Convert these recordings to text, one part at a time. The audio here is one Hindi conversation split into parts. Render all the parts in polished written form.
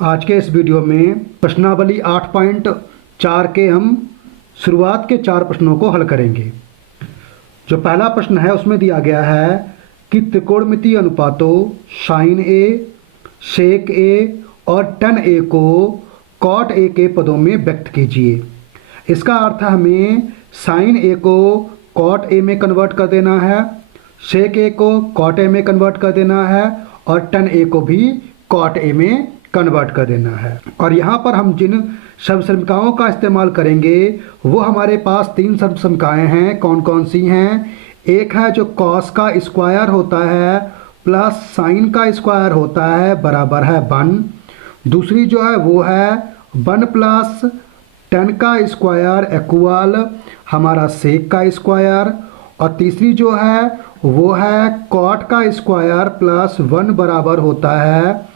आज के इस वीडियो में प्रश्नावली 8.4 के हम शुरुआत के 4 प्रश्नों को हल करेंगे। जो पहला प्रश्न है उसमें दिया गया है कि त्रिकोणमितीय अनुपातों साइन ए, सेक ए और टन ए को कॉट ए के पदों में व्यक्त कीजिए। इसका अर्थ हमें साइन ए को कॉट ए में कन्वर्ट कर देना है, सेक ए को कॉट ए में कन्वर्ट कर देना है और टन ए को भी कॉट ए में कन्वर्ट कर देना है। और यहाँ पर हम जिन सर्वसमीकाओं का इस्तेमाल करेंगे वो हमारे पास 3 सर्वसमीकाएँ हैं। कौन कौन सी हैं? एक है जो कॉस का स्क्वायर होता है प्लस साइन का स्क्वायर होता है बराबर है 1। दूसरी जो है वो है 1 प्लस टन का स्क्वायर इक्वल हमारा सेक का स्क्वायर। और तीसरी जो है वो है कॉट का स्क्वायर प्लस 1 बराबर होता है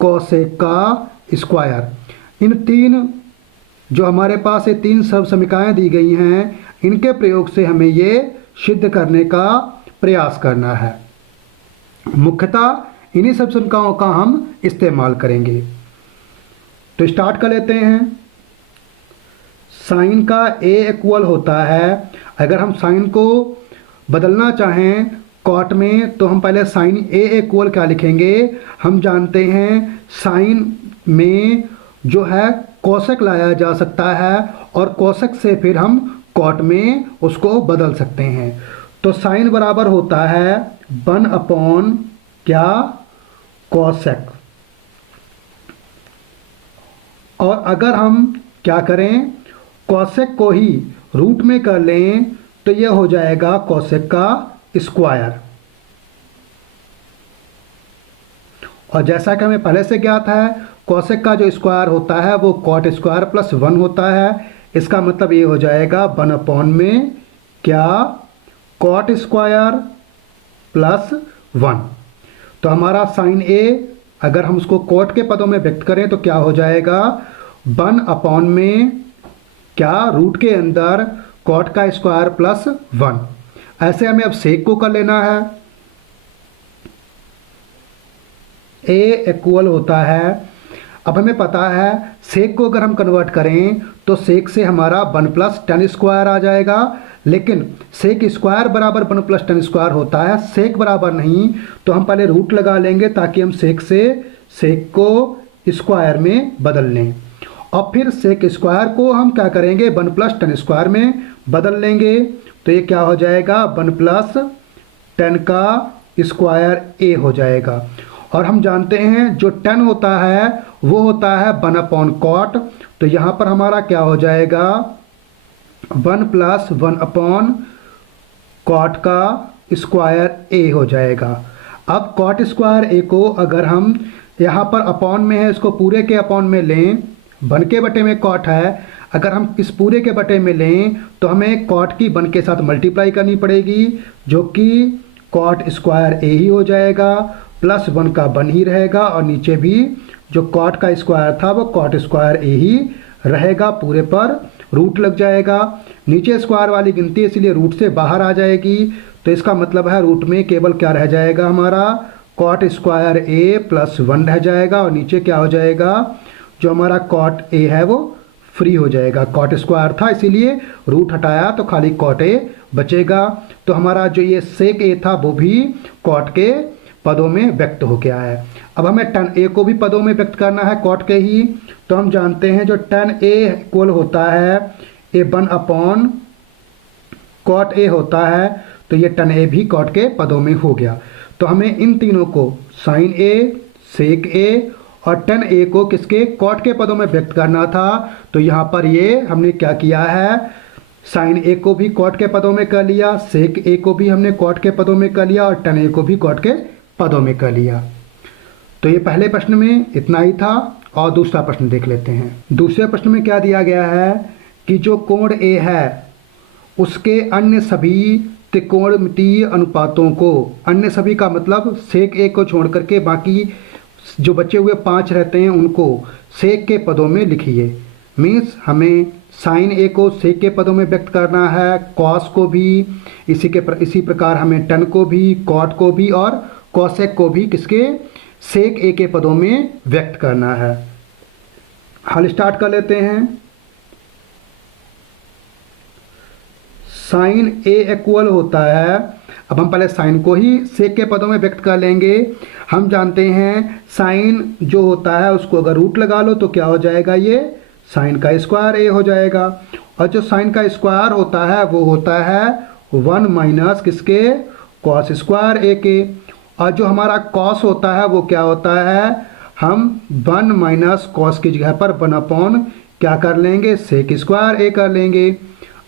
कोसेक का स्क्वायर। इन 3 जो हमारे पास ये 3 सर्वसमीकाएँ दी गई हैं, इनके प्रयोग से हमें ये सिद्ध करने का प्रयास करना है। मुख्यतः इन्हीं सर्वसमीकाओं का हम इस्तेमाल करेंगे। तो स्टार्ट कर लेते हैं। साइन का ए इक्वल होता है, अगर हम साइन को बदलना चाहें कॉट में तो हम पहले साइन ए इक्वल क्या लिखेंगे? हम जानते हैं साइन में जो है कोसेक लाया जा सकता है और कोसेक से फिर हम कॉट में उसको बदल सकते हैं। तो साइन बराबर होता है 1 अपॉन क्या? कोसेक। और अगर हम क्या करें, कोसेक को ही रूट में कर लें तो यह हो जाएगा कोसेक का स्क्वायर। और जैसा कि हमें पहले से ज्ञात है कोसेक का जो स्क्वायर होता है वो कॉट स्क्वायर प्लस 1 होता है। इसका मतलब ये हो जाएगा 1 अपॉन में क्या? Cot square plus 1। तो हमारा साइन ए अगर हम उसको कॉट के पदों में व्यक्त करें तो क्या हो जाएगा? 1 अपॉन में क्या? रूट के अंदर कॉट का स्क्वायर प्लस 1। ऐसे हमें अब सेक को कर लेना है। ए इक्वल होता है, अब हमें पता है सेक को अगर हम कन्वर्ट करें तो सेक से हमारा 1 प्लस टन स्क्वायर आ जाएगा। लेकिन सेक स्क्वायर बराबर 1 प्लस टन स्क्वायर होता है, सेक बराबर नहीं। तो हम पहले रूट लगा लेंगे ताकि हम सेक से सेक को स्क्वायर में बदल लें। और फिर सेक स्क्वायर को हम क्या करेंगे? 1 प्लस टन स्क्वायर में बदल लेंगे। तो ये क्या हो जाएगा? 1 प्लस टन का स्क्वायर ए हो जाएगा। और हम जानते हैं जो टन होता है वो होता है 1 अपॉन कॉट। तो यहाँ पर हमारा क्या हो जाएगा? 1 प्लस 1 अपॉन कॉट का स्क्वायर ए हो जाएगा। अब कॉट स्क्वायर ए को अगर हम यहाँ पर अपॉन में है, इसको पूरे के अपॉन में लें, 1 के बटे में कॉट है, अगर हम इस पूरे के बटे में लें तो हमें कॉट की 1 के साथ मल्टीप्लाई करनी पड़ेगी, जो कि कॉट स्क्वायर ए ही हो जाएगा प्लस 1 का 1 ही रहेगा। और नीचे भी जो कॉट का स्क्वायर था वो कॉट स्क्वायर ए ही रहेगा, पूरे पर रूट लग जाएगा। नीचे स्क्वायर वाली गिनती इसलिए रूट से बाहर आ जाएगी। तो इसका मतलब है रूट में केवल क्या रह जाएगा? हमारा कॉट स्क्वायर ए प्लस 1 रह जाएगा। और नीचे क्या हो जाएगा? जो हमारा कॉट ए है वो फ्री हो जाएगा। कॉट स्क्वायर था इसीलिए रूट हटाया तो खाली कॉट ए बचेगा। तो हमारा जो ये सेक ए था वो भी कॉट के पदों में व्यक्त हो गया है। अब हमें टन ए को भी पदों में व्यक्त करना है कॉट के ही। तो हम जानते हैं जो टन ए इक्वल होता है ए 1 अपॉन कॉट ए होता है। तो ये टन ए भी कॉट के पदों में हो गया। तो हमें इन तीनों को साइन ए, सेक ए और टन ए को किसके? कॉट के पदों में व्यक्त करना था। तो यहाँ पर ये हमने क्या किया है? साइन ए को भी कॉट के पदों में कर लिया, सेक ए को भी हमने कॉट के पदों में कर लिया और टन ए को भी कॉट के पदों में कर लिया। तो ये पहले प्रश्न में इतना ही था। और दूसरा प्रश्न देख लेते हैं। दूसरे प्रश्न में क्या दिया गया है कि जो कोण ए है उसके अन्य सभी त्रिकोणमितीय अनुपातों को, अन्य सभी का मतलब सेक ए को छोड़ करके बाकी जो बचे हुए 5 रहते हैं उनको सेक के पदों में लिखिए। मीन्स हमें साइन ए को सेक के पदों में व्यक्त करना है, कॉस को भी, इसी प्रकार हमें टन को भी, कॉट को भी और कोसेक को भी किसके? सेक ए के पदों में व्यक्त करना है। हल स्टार्ट कर लेते हैं। साइन ए इक्वल होता है, अब हम पहले साइन को ही सेक के पदों में व्यक्त कर लेंगे। हम जानते हैं साइन जो होता है उसको अगर रूट लगा लो तो क्या हो जाएगा, ये साइन का स्क्वायर ए हो जाएगा। और जो साइन का स्क्वायर होता है वो होता है 1 माइनस किसके, कॉस स्क्वायर ए के। और जो हमारा कॉस होता है वो क्या होता है, हम 1 माइनस कॉस की जगह पर 1 अपॉन क्या कर लेंगे, सेक स्क्वायर ए कर लेंगे।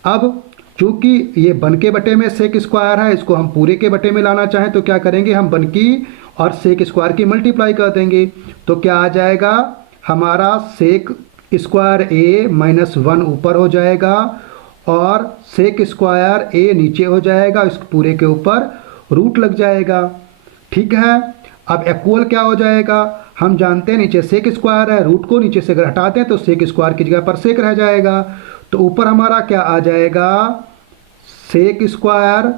अब चूंकि ये बन के बटे में सेक स्क्वायर है, इसको हम पूरे के बटे में लाना चाहें तो क्या करेंगे, हम बन की और सेक स्क्वायर की मल्टीप्लाई कर देंगे। तो क्या आ जाएगा, हमारा सेक स्क्वायर ए माइनस 1 ऊपर हो जाएगा और सेक स्क्वायर ए नीचे हो जाएगा, इस पूरे के ऊपर रूट लग जाएगा। ठीक है, अब इक्वल क्या हो जाएगा, हम जानते हैं नीचे सेक स्क्वायर है, रूट को नीचे से अगर हटाते हैं तो सेक स्क्वायर की जगह पर सेक रह जाएगा। तो ऊपर हमारा क्या आ जाएगा, सेक स्क्वायर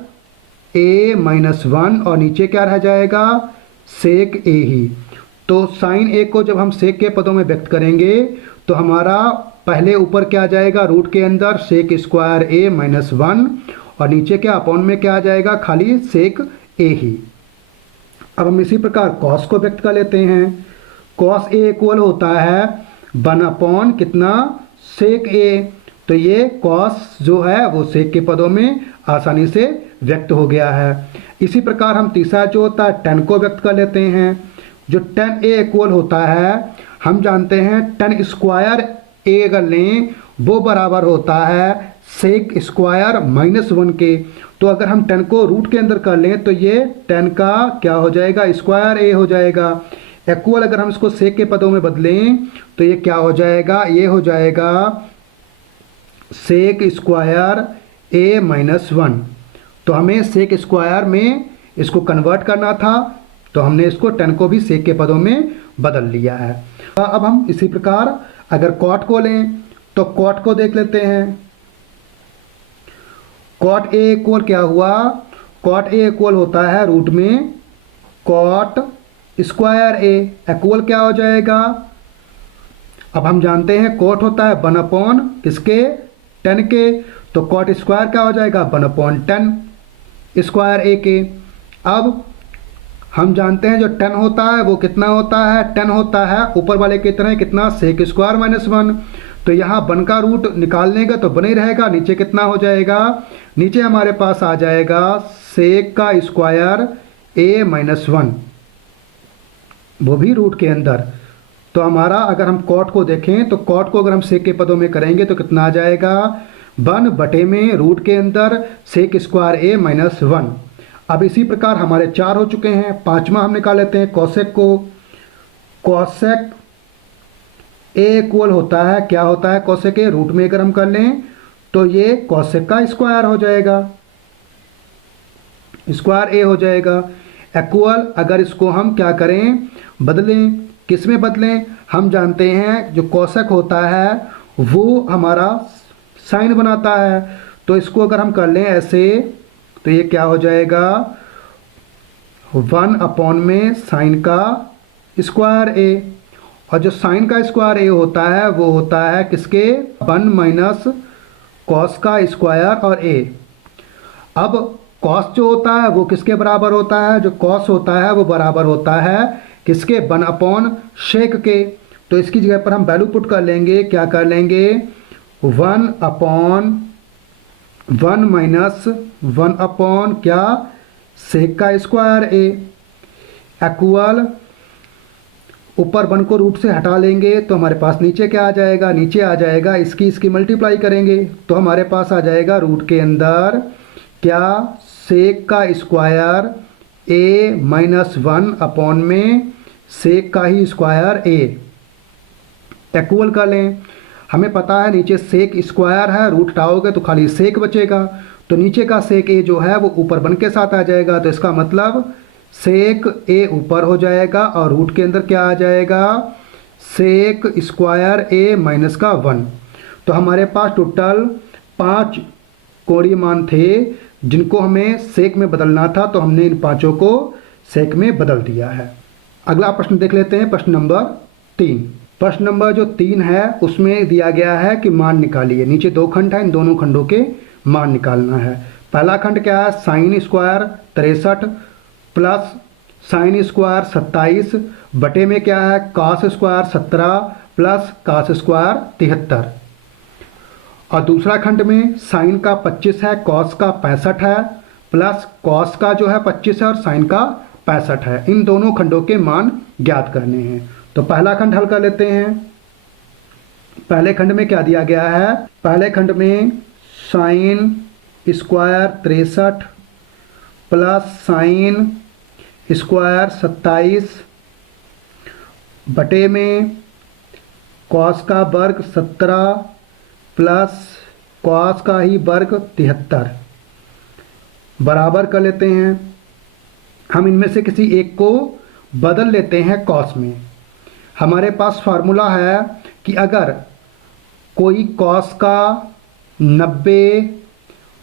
ए माइनस 1 और नीचे क्या रह जाएगा, सेक ए ही। तो साइन ए को जब हम सेक के पदों में व्यक्त करेंगे तो हमारा पहले ऊपर क्या आ जाएगा, रूट के अंदर सेक स्क्वायर ए माइनस 1 और नीचे क्या अपॉन में क्या आ जाएगा, खाली सेक ए ही। अब हम इसी प्रकार कॉस को व्यक्त कर लेते हैं। कॉस ए इक्वल होता है 1 अपॉन कितना, सेक ए। तो ये कॉस जो है वो सेक के पदों में आसानी से व्यक्त हो गया है। इसी प्रकार हम तीसरा जो होता है tan को व्यक्त कर लेते हैं। जो tan ए इक्वल होता है, हम जानते हैं tan स्क्वायर ए अगर लें वो बराबर होता है सेक स्क्वायर माइनस 1 के। तो अगर हम tan को रूट के अंदर कर लें तो ये tan का क्या हो जाएगा, स्क्वायर ए हो जाएगा। इक्वल अगर हम इसको सेक के पदों में बदलें तो ये क्या हो जाएगा, ये हो जाएगा सेक स्क्वायर ए माइनस 1। तो हमें सेक स्क्वायर में इसको कन्वर्ट करना था तो हमने इसको tan को भी सेक के पदों में बदल लिया है। अब हम इसी प्रकार अगर कॉट को लें तो कॉट को देख लेते हैं। कॉट ए इक्वल क्या हुआ, कॉट ए इक्वल होता है रूट में कॉट स्क्वायर ए। इक्वल क्या हो जाएगा, अब हम जानते हैं कॉट होता है 1 अपॉन किसके, tan के। तो कॉट स्क्वायर क्या हो जाएगा, 1 अपॉन tan स्क्वायर ए के। अब हम जानते हैं जो tan होता है वो कितना होता है, tan होता है ऊपर वाले की तरह कितना, सेक स्क्वायर माइनस 1। तो यहाँ 1 का रूट निकालने का तो बने रहेगा, नीचे कितना हो जाएगा, नीचे हमारे पास आ जाएगा सेक का स्क्वायर ए माइनस 1, वो भी रूट के अंदर। तो हमारा अगर हम कॉट को देखें तो कॉट को अगर हम सेक के पदों में करेंगे तो कितना आ जाएगा, 1 बटे में रूट के अंदर सेक स्क्वायर ए माइनस 1। अब इसी प्रकार हमारे 4 हो चुके हैं। पांचवा हम निकाल लेते हैं कॉसेक को। कॉसेक ए इक्वल होता है, क्या होता है कॉसेक ए, रूट में अगर हम कर लें तो ये कॉसेक का स्क्वायर हो जाएगा, स्क्वायर ए हो जाएगा। इक्वल अगर इसको हम क्या करें, बदलें, किस में बदलें, हम जानते हैं जो कॉसेक होता है वो हमारा साइन बनाता है। तो इसको अगर हम कर लें ऐसे तो ये क्या हो जाएगा, 1 अपॉन में साइन का स्क्वायर ए। और जो साइन का स्क्वायर ए होता है वो होता है किसके, 1 माइनस कॉस का स्क्वायर और ए। अब कॉस जो होता है वो किसके बराबर होता है, जो कॉस होता है वो बराबर होता है किसके, 1 अपॉन शेक के। तो इसकी जगह पर हम वैल्यू पुट कर लेंगे, क्या कर लेंगे, 1 अपॉन 1 माइनस 1 अपॉन क्या, सेक का स्क्वायर ए। इक्वल ऊपर 1 को रूट से हटा लेंगे तो हमारे पास नीचे क्या आ जाएगा, नीचे आ जाएगा इसकी मल्टीप्लाई करेंगे तो हमारे पास आ जाएगा रूट के अंदर क्या, सेक का स्क्वायर ए माइनस 1 अपॉन में सेक का ही स्क्वायर ए। इक्वल कर लें, हमें पता है नीचे सेक स्क्वायर है, रूट हटाओगे तो खाली सेक बचेगा। तो नीचे का सेक ए जो है वो ऊपर 1 के साथ आ जाएगा। तो इसका मतलब सेक ए ऊपर हो जाएगा और रूट के अंदर क्या आ जाएगा, सेक स्क्वायर ए माइनस का 1। तो हमारे पास टोटल 5 कोणीय मान थे जिनको हमें सेक में बदलना था, तो हमने इन 5 को सेक में बदल दिया है। अगला प्रश्न देख लेते हैं, प्रश्न नंबर 3। प्रश्न नंबर जो 3 है उसमें दिया गया है कि मान निकालिए। नीचे 2 खंड है, इन दोनों खंडों के मान निकालना है। पहला खंड क्या है, sine square 63 plus sine square 27 बटे में क्या है, cos square 17 plus cos square 73। और दूसरा खंड में साइन का 25 है, कॉस का 65 है, प्लस कॉस का जो है 25 है और साइन का 65 है। इन दोनों खंडों के मान ज्ञात करने हैं। तो पहला खंड हल कर लेते हैं। पहले खंड में क्या दिया गया है, पहले खंड में sine square 63 plus sine square 27 बटे में कॉस का वर्ग 17 प्लस कॉस का ही वर्ग 73 बराबर कर लेते हैं। हम इनमें से किसी एक को बदल लेते हैं कॉस में। हमारे पास फार्मूला है कि अगर कोई कॉस का 90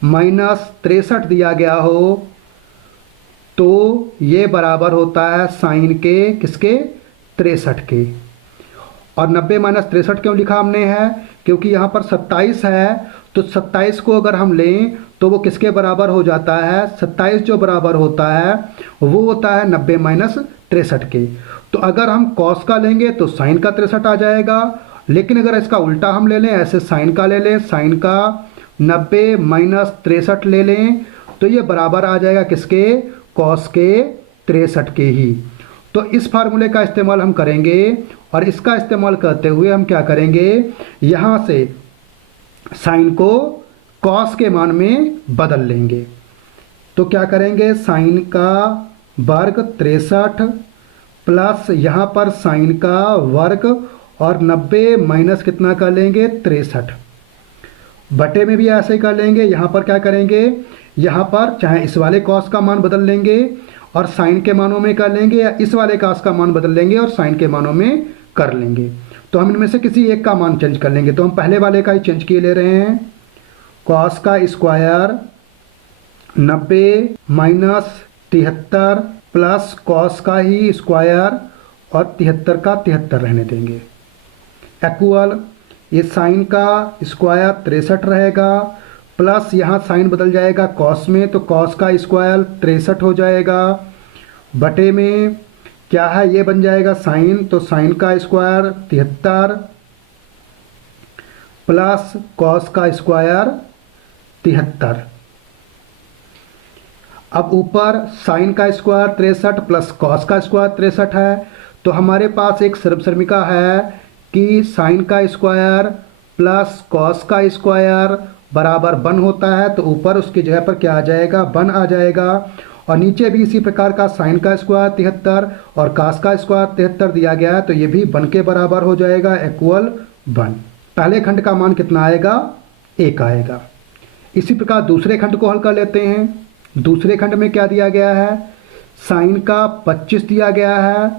माइनस 63 दिया गया हो तो ये बराबर होता है साइन के किसके, 63 के। और 90 माइनस 63 क्यों लिखा हमने है, क्योंकि यहाँ पर 27 है, तो 27 को अगर हम लें तो वो किसके बराबर हो जाता है, 27 जो बराबर होता है वो होता है 90 माइनस 63 के। तो अगर हम कॉस का लेंगे तो साइन का 63 आ जाएगा, लेकिन अगर इसका उल्टा हम ले लें, ऐसे साइन का ले लें, साइन का 90 माइनस 63 ले लें, तो ये बराबर आ जाएगा किसके, कॉस के 63 के ही। तो इस फार्मूले का इस्तेमाल हम करेंगे और इसका इस्तेमाल करते हुए हम क्या करेंगे, यहाँ से साइन को कॉस के मान में बदल लेंगे। तो क्या करेंगे, साइन का वर्ग 63 प्लस यहाँ पर साइन का वर्ग और 90 माइनस कितना कर लेंगे, 63 बटे में भी ऐसे ही कर लेंगे। यहाँ पर क्या करेंगे, यहाँ पर चाहे इस वाले कॉस का मान बदल लेंगे और साइन के मानों में कर लेंगे, या इस वाले कॉस का मान बदल लेंगे और साइन के मानों में कर लेंगे। तो हम इनमें से किसी एक का मान चेंज कर लेंगे। तो हम पहले वाले का ही चेंज किए ले रहे हैं। कॉस का स्क्वायर 90 माइनस 73 प्लस कॉस का ही स्क्वायर और 73 का 73 रहने देंगे, इक्वल ये साइन का स्क्वायर 63 रहेगा प्लस यहाँ साइन बदल जाएगा कॉस में, तो कॉस का स्क्वायर 63 हो जाएगा बटे में क्या है, ये बन जाएगा साइन, तो साइन का स्क्वायर 73 प्लस कॉस का स्क्वायर 73। अब ऊपर साइन का स्क्वायर 63 प्लस कॉस का स्क्वायर 63 है, तो हमारे पास एक सर्वसर्मिका है कि साइन का स्क्वायर प्लस कॉस का स्क्वायर बराबर 1 होता है। तो ऊपर उसकी जगह पर क्या आ जाएगा, 1 आ जाएगा। और नीचे भी इसी प्रकार का साइन का स्क्वायर 73 और कॉस का स्क्वायर 73 दिया गया है, तो ये भी 1 के बराबर हो जाएगा, इक्वल 1। पहले खंड का मान कितना आएगा, 1 आएगा। इसी प्रकार दूसरे खंड को हल कर लेते हैं। दूसरे खंड में क्या दिया गया है, साइन का 25 दिया गया है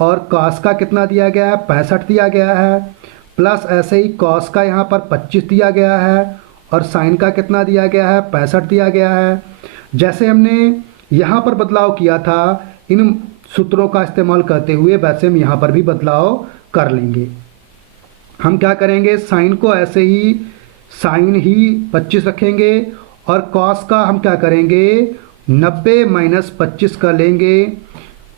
और कॉस का कितना दिया गया है, 65 दिया गया है, प्लस ऐसे ही कॉस का यहाँ पर 25 दिया गया है और साइन का कितना दिया गया है, 65 दिया गया है। जैसे हमने यहाँ पर बदलाव किया था इन सूत्रों का इस्तेमाल करते हुए, वैसे हम यहाँ पर भी बदलाव कर लेंगे। हम क्या करेंगे, साइन को ऐसे ही साइन ही 25 रखेंगे और कॉस का हम क्या करेंगे, 90 माइनस 25 का लेंगे,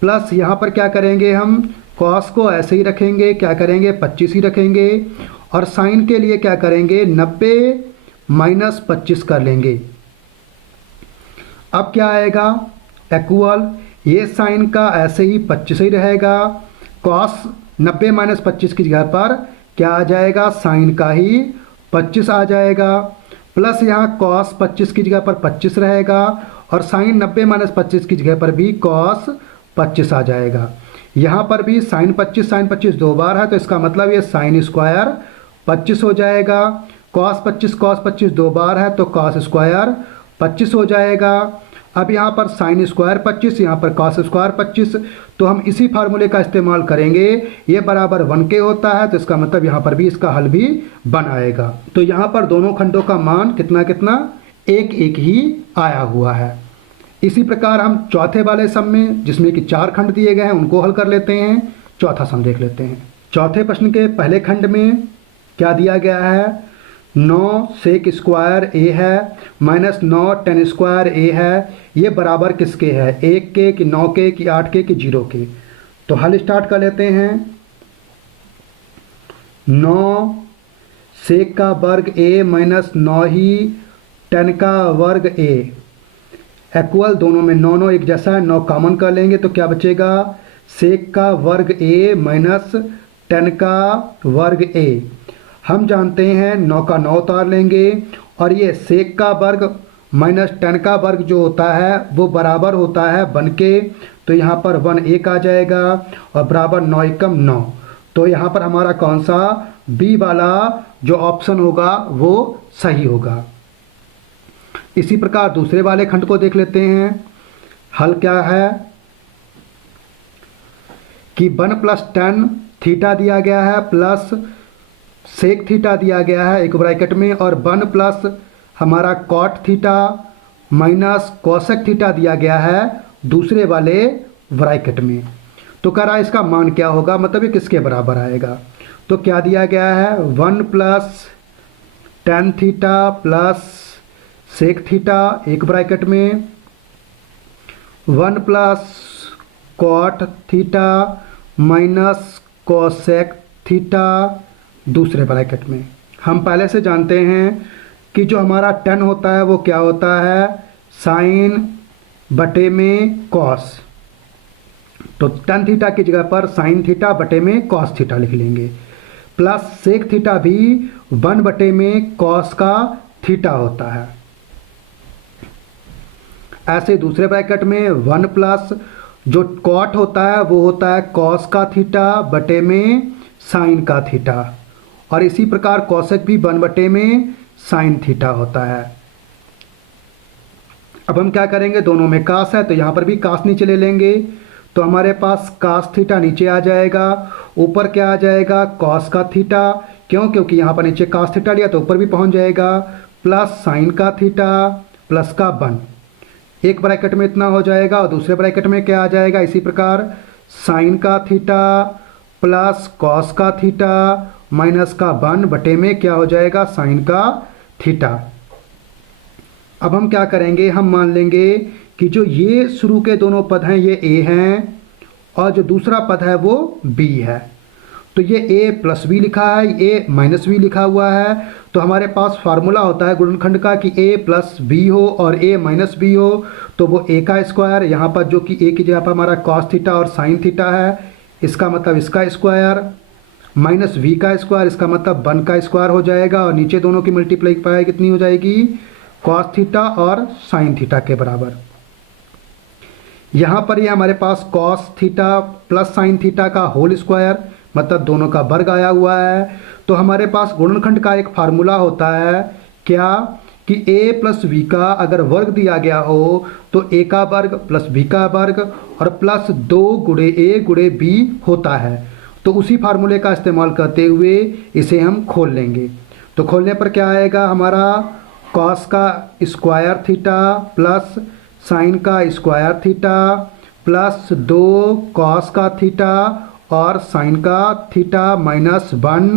प्लस यहाँ पर क्या करेंगे, हम कॉस को ऐसे ही रखेंगे, क्या करेंगे 25 ही रखेंगे, और साइन के लिए क्या करेंगे 90 माइनस 25 कर लेंगे। अब क्या आएगा, इक्वल ये साइन का ऐसे ही 25 ही रहेगा, कॉस 90 माइनस 25 की जगह पर क्या आ जाएगा, साइन का ही 25 आ जाएगा, प्लस यहाँ कॉस 25 की जगह पर 25 रहेगा और साइन 90 माइनस 25 की जगह पर भी कॉस 25 आ जाएगा। यहाँ पर भी साइन 25 दो बार है, तो इसका मतलब ये साइन स्क्वायर 25 हो जाएगा। कॉस 25 दो बार है, तो कॉस स्क्वायर 25 हो जाएगा। अब यहाँ पर साइन स्क्वायर 25, यहाँ पर कॉस स्क्वायर 25, तो हम इसी फार्मूले का इस्तेमाल करेंगे। ये बराबर 1 के होता है, तो इसका मतलब यहाँ पर भी इसका हल भी 1 आएगा। तो यहाँ पर दोनों खंडों का मान कितना कितना 1 ही आया हुआ है। इसी प्रकार हम चौथे वाले सम में, जिसमें कि 4 खंड दिए गए हैं, उनको हल कर लेते हैं। चौथा सम देख लेते हैं। चौथे प्रश्न के पहले खंड में क्या दिया गया है, 9 सेक स्क्वायर ए है माइनस 9 टेन स्क्वायर ए है, ये बराबर किसके है, 1 के कि 9 के कि 8 के कि 0 के। तो हल स्टार्ट कर लेते हैं। 9 सेक का वर्ग ए माइनस 9 ही टेन का वर्ग ए इक्वल, दोनों में 9 9 एक जैसा है, 9 कॉमन कर लेंगे तो क्या बचेगा, सेक का वर्ग ए माइनस टेन का वर्ग ए। हम जानते हैं 9 का 9 उतार लेंगे और ये सेक का वर्ग माइनस टेन का वर्ग जो होता है वो बराबर होता है 1 के, तो यहाँ पर 1 1 आ जाएगा और बराबर 9 एकम 9। तो यहाँ पर हमारा कौन सा बी वाला जो ऑप्शन होगा वो सही होगा। इसी प्रकार दूसरे वाले खंड को देख लेते हैं। हल क्या है कि 1 प्लस टेन थीटा दिया गया है प्लस सेक थीटा दिया गया है एक ब्रैकेट में, और 1 प्लस हमारा cot theta minus cosec theta दिया गया है दूसरे वाले ब्रैकेट में। तो कह रहा है इसका मान क्या होगा, मतलब ये किसके बराबर आएगा। तो क्या दिया गया है, 1 plus tan theta plus sec theta एक ब्रैकेट में, 1 plus cot theta minus cosec theta दूसरे ब्रैकेट में। हम पहले से जानते हैं कि जो हमारा टेन होता है वो क्या होता है, साइन बटे में कॉस, तो टेन थीटा की जगह पर साइन थीटा बटे में कॉस थीटा लिख लेंगे, प्लस सेक थीटा भी 1 बटे में कॉस का थीटा होता है। ऐसे दूसरे ब्रैकेट में 1 प्लस जो कॉट होता है वो होता है कॉस का थीटा बटे में साइन का थीटा, और इसी प्रकार कोसेक भी 1 बटे में साइन थीटा होता है। अब हम क्या करेंगे, दोनों में कास है तो यहाँ पर भी कास नीचे ले लेंगे, तो हमारे पास कास थीटा नीचे आ जाएगा, ऊपर क्या आ जाएगा, कॉस का थीटा, क्योंकि यहाँ पर नीचे कास थीटा लिया तो ऊपर भी पहुँच जाएगा, प्लस साइन का थीटा प्लस का 1, एक ब्रैकेट में इतना हो जाएगा और दूसरे ब्रैकेट में क्या आ जाएगा, इसी प्रकार साइन का थीटा प्लस कॉस का थीटा माइनस का 1 बटे में क्या हो जाएगा, साइन का थीटा। अब हम क्या करेंगे, हम मान लेंगे कि जो ये शुरू के दोनों पद हैं ये ए हैं और जो दूसरा पद है वो बी है, तो ये ए प्लस बी लिखा है, ए माइनस बी लिखा हुआ है। तो हमारे पास फार्मूला होता है गुणनखंड का कि ए प्लस बी हो और ए माइनस बी हो, तो वो ए का स्क्वायर, यहाँ पर जो कि ए की जगह पर हमारा कॉस थीटा और साइन थीटा है, इसका मतलब इसका स्क्वायर माइनस वी का स्क्वायर, इसका मतलब 1 का स्क्वायर हो जाएगा, और नीचे दोनों की मल्टीप्लाई कितनी हो जाएगी, कॉस थीटा और साइन थीटा के बराबर। यहाँ पर ये हमारे पास cos theta plus sine theta का होल स्क्वायर, मतलब दोनों का वर्ग आया हुआ है। तो हमारे पास गुणनखंड का एक फार्मूला होता है क्या, कि a प्लस वी का अगर वर्ग दिया गया हो तो a का वर्ग प्लस b का वर्ग और प्लस 2 गुणे a गुणे b होता है। तो उसी फार्मूले का इस्तेमाल करते हुए इसे हम खोल लेंगे, तो खोलने पर क्या आएगा, हमारा कॉस का स्क्वायर थीटा प्लस साइन का स्क्वायर थीटा प्लस 2 कॉस का थीटा और साइन का थीटा माइनस 1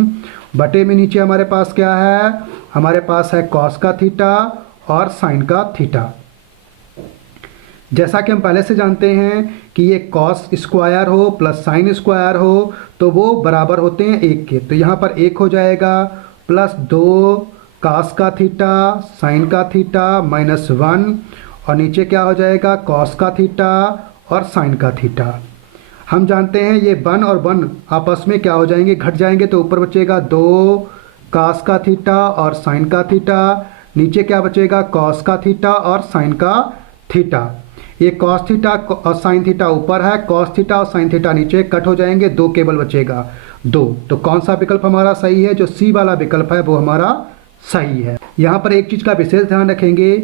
बटे में नीचे हमारे पास क्या है, हमारे पास है कॉस का थीटा और साइन का थीटा। जैसा कि हम पहले से जानते हैं कि ये कॉस स्क्वायर हो प्लस साइन स्क्वायर हो तो वो बराबर होते हैं 1 के, तो यहाँ पर 1 हो जाएगा प्लस 2 कॉस का थीटा साइन का थीटा माइनस 1 और नीचे क्या हो जाएगा, कॉस का थीटा और साइन का थीटा। हम जानते हैं ये 1 और 1 आपस में क्या हो जाएंगे, घट जाएंगे, तो ऊपर बचेगा 2 कॉस का थीटा और साइन का थीटा, नीचे क्या बचेगा, कॉस का थीटा और साइन का थीटा। ये कॉस थीटा और साइन थीटा ऊपर है, कॉस थीटा और साइन थीटा नीचे, कट हो जाएंगे, 2 केवल बचेगा 2। तो कौन सा विकल्प हमारा सही है, जो सी वाला विकल्प है वो हमारा सही है। यहाँ पर एक चीज़ का विशेष ध्यान रखेंगे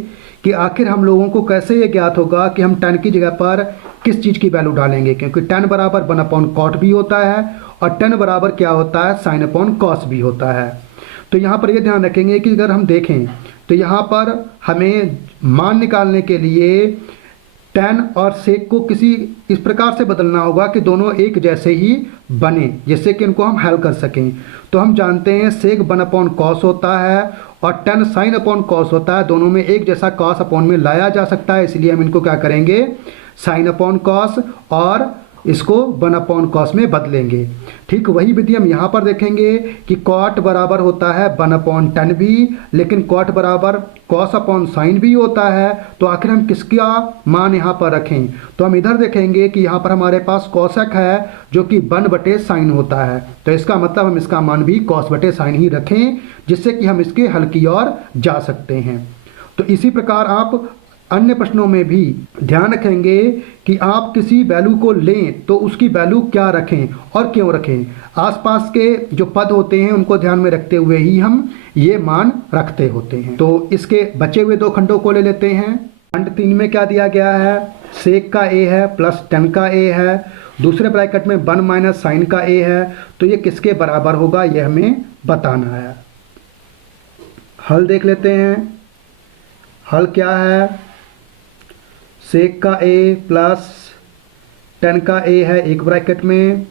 कि आखिर हम लोगों को कैसे ये ज्ञात होगा कि हम tan की जगह पर किस चीज़ की वैल्यू डालेंगे, क्योंकि tan बराबर 1/cot भी होता है और tan बराबर क्या होता है, sin/cos भी होता है। तो यहाँ पर ये ध्यान रखेंगे कि अगर हम देखें तो यहाँ पर हमें मान निकालने के लिए tan और sec को किसी इस प्रकार से बदलना होगा कि दोनों एक जैसे ही बने, जिससे कि इनको हम हल कर सकें। तो हम जानते हैं sec 1/cos होता है और tan sin/cos होता है, दोनों में एक जैसा cos अपॉन में लाया जा सकता है, इसलिए हम इनको क्या करेंगे, sin/cos और इसको 1/cos में बदलेंगे। ठीक वही विधि हम यहाँ पर देखेंगे कि cot बराबर होता है 1/tan भी, लेकिन cot बराबर cos/sin भी होता है। तो आखिर हम किसका मान यहाँ पर रखें, तो हम इधर देखेंगे कि यहाँ पर हमारे पास cosec है जो कि 1/sin होता है, तो इसका मतलब हम इसका मान भी cos/sin ही रखें, जिससे कि हम इसके हल की ओर जा सकते हैं। तो इसी प्रकार आप अन्य प्रश्नों में भी ध्यान रखेंगे कि आप किसी वैल्यू को लें तो उसकी वैल्यू क्या रखें और क्यों रखें। आसपास के जो पद होते हैं उनको ध्यान में रखते हुए ही हम ये मान रखते होते हैं। तो इसके बचे हुए दो खंडों को ले लेते हैं। खंड 3 में क्या दिया गया है, सेक का ए है प्लस tan का ए है, दूसरे ब्रैकेट में 1 माइनस साइन का ए है, तो ये किसके बराबर होगा ये हमें बताना है। हल देख लेते हैं। हल क्या है, सेक का ए प्लस tan का ए है एक ब्रैकेट में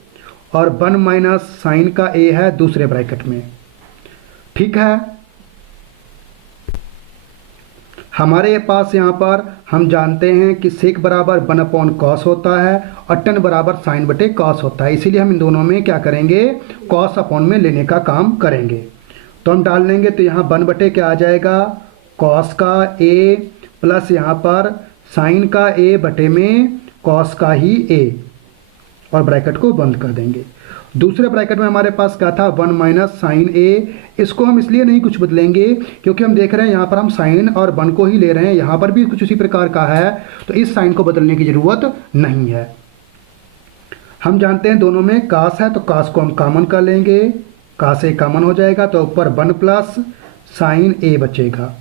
और 1 माइनस साइन का ए है दूसरे ब्रैकेट में। ठीक है, हमारे पास यहाँ पर हम जानते हैं कि सेक बराबर 1/cos होता है और tan बराबर sin/cos होता है, इसीलिए हम इन दोनों में क्या करेंगे, cos अपॉन में लेने का काम करेंगे। तो हम डाल लेंगे, तो यहाँ 1 क्या आ जाएगा, cos का a प्लस यहाँ पर साइन का a बटे में cos का ही a, और ब्रैकेट को बंद कर देंगे। दूसरे ब्रैकेट में हमारे पास क्या था, 1 माइनस साइन a, इसको हम इसलिए नहीं कुछ बदलेंगे क्योंकि हम देख रहे हैं यहाँ पर हम साइन और 1 को ही ले रहे हैं, यहाँ पर भी कुछ उसी प्रकार का है, तो इस साइन को बदलने की ज़रूरत नहीं है। हम जानते हैं दोनों में cos है, तो cos को हम कॉमन कर लेंगे, cos a कॉमन हो जाएगा, तो ऊपर 1 प्लस साइन a बचेगा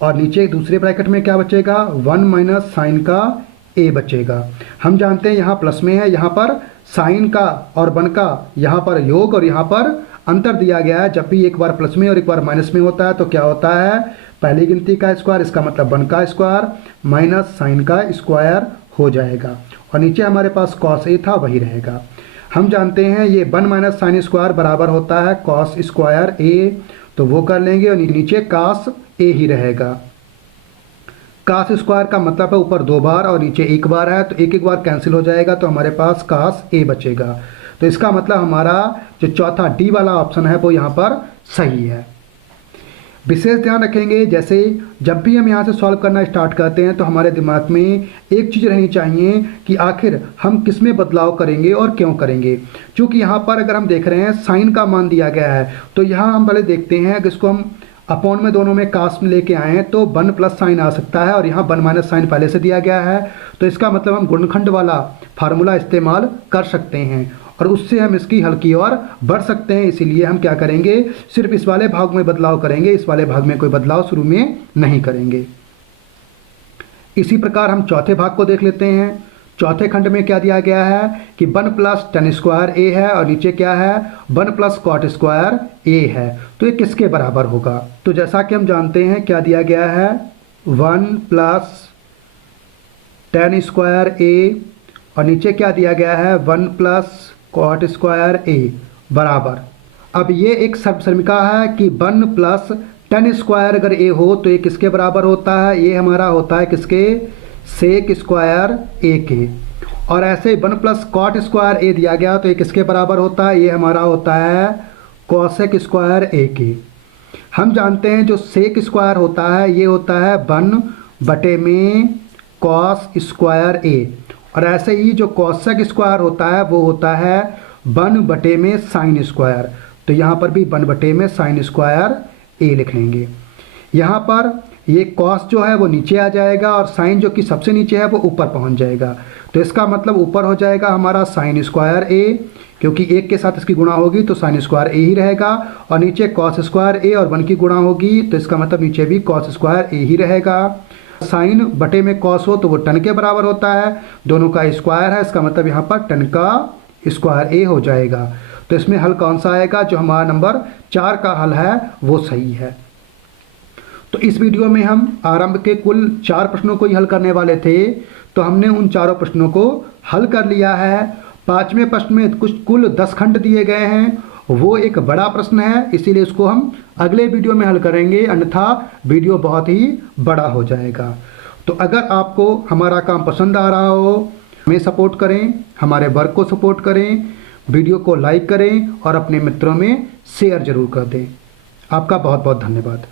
और नीचे दूसरे ब्रैकेट में क्या बचेगा, 1 माइनस साइन का a बचेगा। हम जानते हैं यहाँ प्लस में है, यहाँ पर साइन का और 1 का यहाँ पर योग और यहाँ पर अंतर दिया गया है। जब भी एक बार प्लस में और एक बार माइनस में होता है तो क्या होता है, पहली गिनती का स्क्वायर, इसका मतलब 1 का स्क्वायर माइनस साइन का स्क्वायर हो जाएगा, और नीचे हमारे पास cos a था वही रहेगा। हम जानते हैं ये 1 माइनस साइन स्क्वायर बराबर होता है cos स्क्वायर a, तो वो कर लेंगे और नीचे cos a ही रहेगा। cos स्क्वायर का मतलब है ऊपर 2 बार और नीचे 1 बार है, तो एक बार कैंसिल हो जाएगा, तो हमारे पास cos a बचेगा। तो इसका मतलब हमारा जो चौथा डी वाला ऑप्शन है वो यहाँ पर सही है। विशेष ध्यान रखेंगे, जैसे जब भी हम यहाँ से सॉल्व करना स्टार्ट करते हैं तो हमारे दिमाग में एक चीज़ रहनी चाहिए कि आखिर हम किस में बदलाव करेंगे और क्यों करेंगे। क्योंकि यहाँ पर अगर हम देख रहे हैं साइन का मान दिया गया है, तो यहाँ हम पहले देखते हैं कि इसको हम अपॉन में दोनों में कास्ट में लेके आए हैं तो 1 प्लस साइन आ सकता है और यहाँ 1 माइनस साइन पहले से दिया गया है, तो इसका मतलब हम गुणनखंड वाला फार्मूला इस्तेमाल कर सकते हैं और उससे हम इसकी हल की ओर बढ़ सकते हैं। इसीलिए हम क्या करेंगे, सिर्फ इस वाले भाग में बदलाव करेंगे, इस वाले भाग में कोई बदलाव शुरू में नहीं करेंगे। इसी प्रकार हम चौथे भाग को देख लेते हैं। चौथे खंड में क्या दिया गया है कि 1 प्लस tan स्क्वायर a है और नीचे क्या है 1 प्लस cot स्क्वायर a है, तो ये किसके बराबर होगा। तो जैसा कि हम जानते हैं क्या दिया गया है, 1 प्लस tan स्क्वायर a और नीचे क्या दिया गया है 1 प्लस cot स्क्वायर a बराबर। अब ये एक समीकरण है कि 1 प्लस tan स्क्वायर अगर a हो तो ये किसके बराबर होता है, ये हमारा होता है किसके, सेक स्क्वायर a के। और ऐसे 1 प्लस cot स्क्वायर a दिया गया तो ये किसके बराबर होता है, ये हमारा होता है cosec स्क्वायर a के। हम जानते हैं जो सेक स्क्वायर होता है ये होता है 1 बटे में cos स्क्वायर a, और ऐसे ही जो cosec स्क्वायर होता है वो होता है 1 बटे में साइन स्क्वायर, तो यहाँ पर भी 1 बटे में साइन स्क्वायर a लिख लेंगे। यहाँ पर ये cos जो है वो नीचे आ जाएगा और साइन जो कि सबसे नीचे है वो ऊपर पहुँच जाएगा, तो इसका मतलब ऊपर हो जाएगा हमारा साइन स्क्वायर a, क्योंकि 1 के साथ इसकी गुणा होगी तो साइन स्क्वायर a ही रहेगा, और नीचे cos स्क्वायर a और 1 की गुणा होगी तो इसका मतलब नीचे भी cos स्क्वायर a ही रहेगा। साइन बटे में cos हो तो वो tan के बराबर होता है, दोनों का स्क्वायर है, इसका मतलब यहाँ पर tan का स्क्वायर a हो जाएगा। तो इसमें हल कौन सा आएगा, जो हमारा नंबर 4 का हल है वो सही है। तो इस वीडियो में हम आरंभ के कुल 4 प्रश्नों को ही हल करने वाले थे, तो हमने उन चारों प्रश्नों को हल कर लिया है। पाँचवें प्रश्न में कुछ कुल 10 खंड दिए गए हैं, वो एक बड़ा प्रश्न है, इसीलिए इसको हम अगले वीडियो में हल करेंगे, अन्यथा वीडियो बहुत ही बड़ा हो जाएगा। तो अगर आपको हमारा काम पसंद आ रहा हो, हमें सपोर्ट करें, हमारे वर्क को सपोर्ट करें, वीडियो को लाइक करें और अपने मित्रों में शेयर जरूर कर दें। आपका बहुत बहुत धन्यवाद।